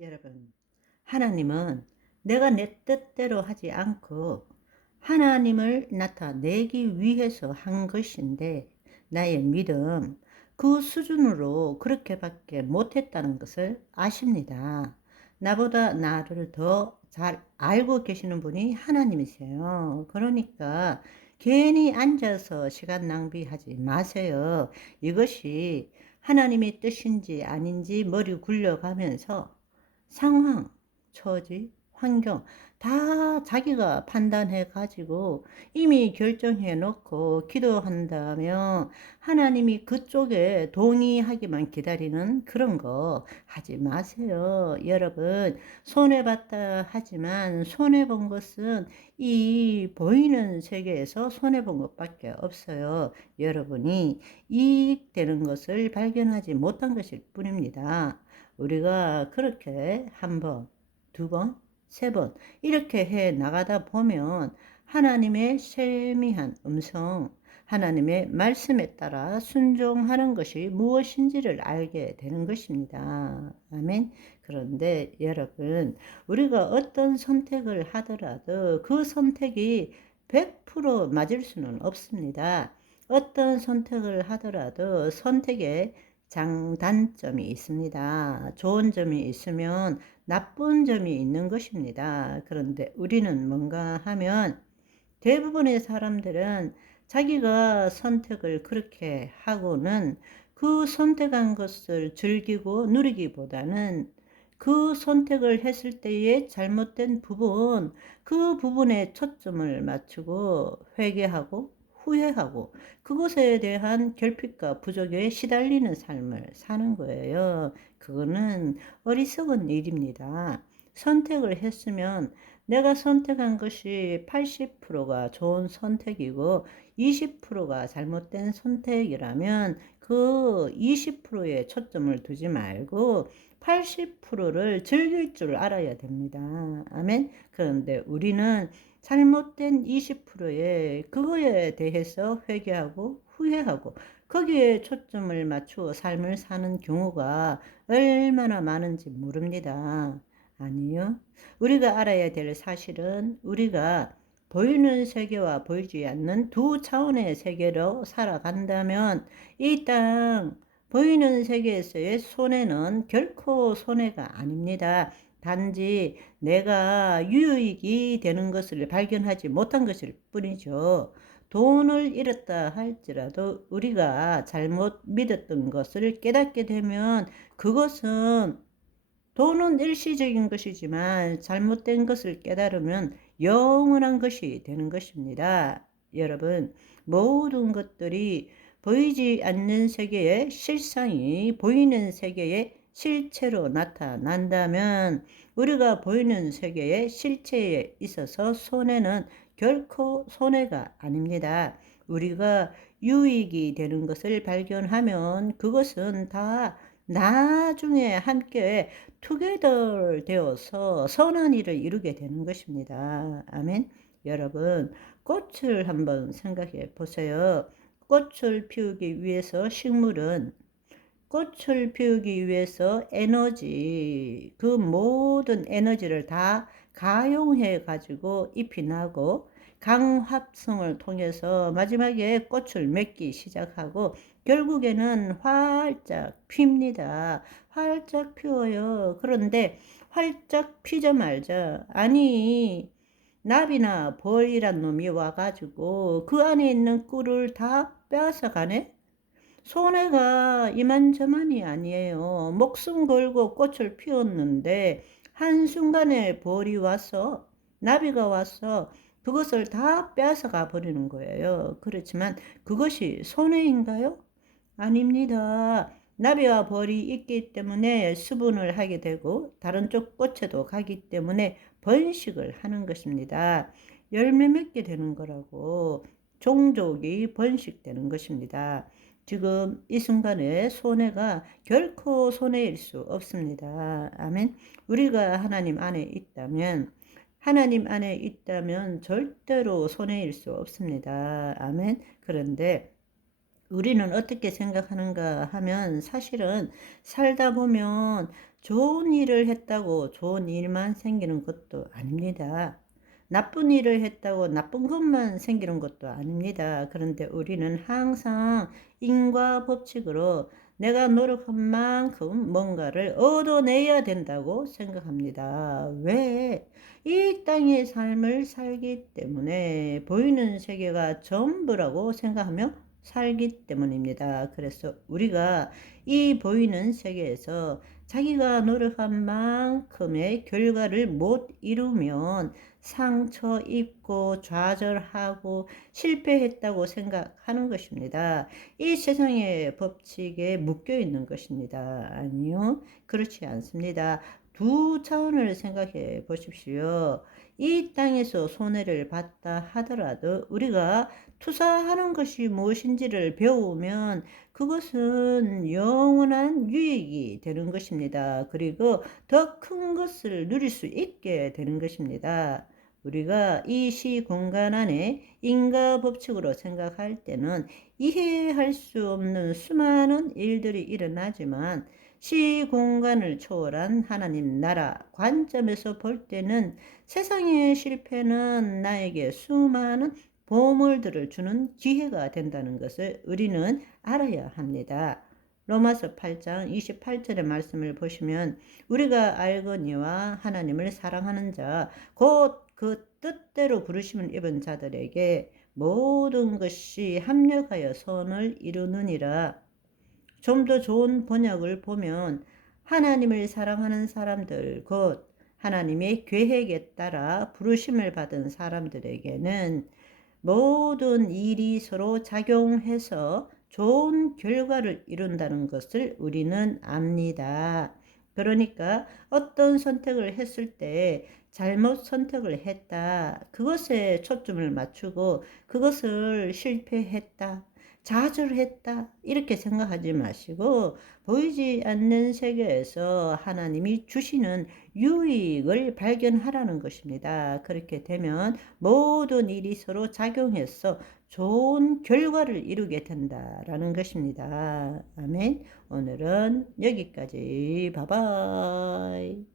여러분, 하나님은 내가 내 뜻대로 하지 않고 하나님을 나타내기 위해서 한 것인데, 나의 믿음, 그 수준으로 그렇게밖에 못했다는 것을 아십니다. 나보다 나를 더 잘 알고 계시는 분이 하나님이세요. 그러니까 괜히 앉아서 시간 낭비하지 마세요. 이것이 하나님의 뜻인지 아닌지 머리 굴려가면서 상황, 처지, 환경 다 자기가 판단해 가지고 이미 결정해 놓고 기도한다면 하나님이 그쪽에 동의하기만 기다리는 그런 거 하지 마세요. 여러분, 손해봤다 하지만 손해본 것은 이 보이는 세계에서 손해본 것밖에 없어요. 여러분이 이익되는 것을 발견하지 못한 것일 뿐입니다. 우리가 그렇게 한 번, 두 번, 세 번 이렇게 해 나가다 보면 하나님의 세미한 음성, 하나님의 말씀에 따라 순종하는 것이 무엇인지를 알게 되는 것입니다. 아멘. 그런데 여러분, 우리가 어떤 선택을 하더라도 그 선택이 100% 맞을 수는 없습니다. 어떤 선택을 하더라도 선택에 장단점이 있습니다. 좋은 점이 있으면 나쁜 점이 있는 것입니다. 그런데 우리는 뭔가 하면 대부분의 사람들은 자기가 선택을 그렇게 하고는 그 선택한 것을 즐기고 누리기보다는 그 선택을 했을 때의 잘못된 부분, 그 부분에 초점을 맞추고 회개하고 후회하고 그것에 대한 결핍과 부족에 시달리는 삶을 사는 거예요. 그거는 어리석은 일입니다. 선택을 했으면 내가 선택한 것이 80%가 좋은 선택이고 20%가 잘못된 선택이라면 그 20%에 초점을 두지 말고 80%를 즐길 줄 알아야 됩니다. 아멘. 그런데 우리는 잘못된 20%에 그거에 대해서 회개하고 후회하고 거기에 초점을 맞추어 삶을 사는 경우가 얼마나 많은지 모릅니다. 아니요. 우리가 알아야 될 사실은 우리가 보이는 세계와 보이지 않는 두 차원의 세계로 살아간다면 이 땅 보이는 세계에서의 손해는 결코 손해가 아닙니다. 단지 내가 유익이 되는 것을 발견하지 못한 것일 뿐이죠. 돈을 잃었다 할지라도 우리가 잘못 믿었던 것을 깨닫게 되면 그것은 돈은 일시적인 것이지만 잘못된 것을 깨달으면 영원한 것이 되는 것입니다. 여러분, 모든 것들이 보이지 않는 세계의 실상이 보이는 세계의 실체로 나타난다면 우리가 보이는 세계의 실체에 있어서 손해는 결코 손해가 아닙니다. 우리가 유익이 되는 것을 발견하면 그것은 다 나중에 함께 투게더 되어서 선한 일을 이루게 되는 것입니다. 아멘. 여러분, 꽃을 한번 생각해 보세요. 꽃을 피우기 위해서 식물은 꽃을 피우기 위해서 에너지, 그 모든 에너지를 다 가용해 가지고 잎이 나고 강합성을 통해서 마지막에 꽃을 맺기 시작하고 결국에는 활짝 핍니다. 활짝 피워요. 그런데 활짝 피자마자 아니 나비나 벌이란 놈이 와가지고 그 안에 있는 꿀을 다 빼앗아 가네? 손해가 이만저만이 아니에요. 목숨 걸고 꽃을 피웠는데 한순간에 벌이 와서 나비가 와서 그것을 다 빼앗아 가 버리는 거예요. 그렇지만 그것이 손해인가요? 아닙니다. 나비와 벌이 있기 때문에 수분을 하게 되고 다른 쪽 꽃에도 가기 때문에 번식을 하는 것입니다. 열매 맺게 되는 거라고 종족이 번식되는 것입니다. 지금 이 순간에 손해가 결코 손해일 수 없습니다. 아멘. 우리가 하나님 안에 있다면 절대로 손해일 수 없습니다. 아멘. 그런데 우리는 어떻게 생각하는가 하면 사실은 살다 보면 좋은 일을 했다고 좋은 일만 생기는 것도 아닙니다. 나쁜 일을 했다고 나쁜 것만 생기는 것도 아닙니다. 그런데 우리는 항상 인과 법칙으로 내가 노력한 만큼 뭔가를 얻어내야 된다고 생각합니다. 왜? 이 땅의 삶을 살기 때문에 보이는 세계가 전부라고 생각하며 살기 때문입니다. 그래서 우리가 이 보이는 세계에서 자기가 노력한 만큼의 결과를 못 이루면 상처 입고 좌절하고 실패했다고 생각하는 것입니다. 이 세상의 법칙에 묶여 있는 것입니다. 아니요, 그렇지 않습니다. 두 차원을 생각해 보십시오. 이 땅에서 손해를 봤다 하더라도 우리가 투자하는 것이 무엇인지를 배우면 그것은 영원한 유익이 되는 것입니다. 그리고 더 큰 것을 누릴 수 있게 되는 것입니다. 우리가 이 시공간 안에 인과 법칙으로 생각할 때는 이해할 수 없는 수많은 일들이 일어나지만 시공간을 초월한 하나님 나라 관점에서 볼 때는 세상의 실패는 나에게 수많은 보물들을 주는 기회가 된다는 것을 우리는 알아야 합니다. 로마서 8장 28절의 말씀을 보시면 우리가 알거니와 하나님을 사랑하는 자 곧 그 뜻대로 부르심을 입은 자들에게 모든 것이 합력하여 선을 이루느니라. 좀 더 좋은 번역을 보면 하나님을 사랑하는 사람들 곧 하나님의 계획에 따라 부르심을 받은 사람들에게는 모든 일이 서로 작용해서 좋은 결과를 이룬다는 것을 우리는 압니다. 그러니까 어떤 선택을 했을 때 잘못 선택을 했다. 그것에 초점을 맞추고 그것을 실패했다. 좌절했다. 이렇게 생각하지 마시고 보이지 않는 세계에서 하나님이 주시는 유익을 발견하라는 것입니다. 그렇게 되면 모든 일이 서로 작용해서 좋은 결과를 이루게 된다라는 것입니다. 아멘. 오늘은 여기까지. 바이바이.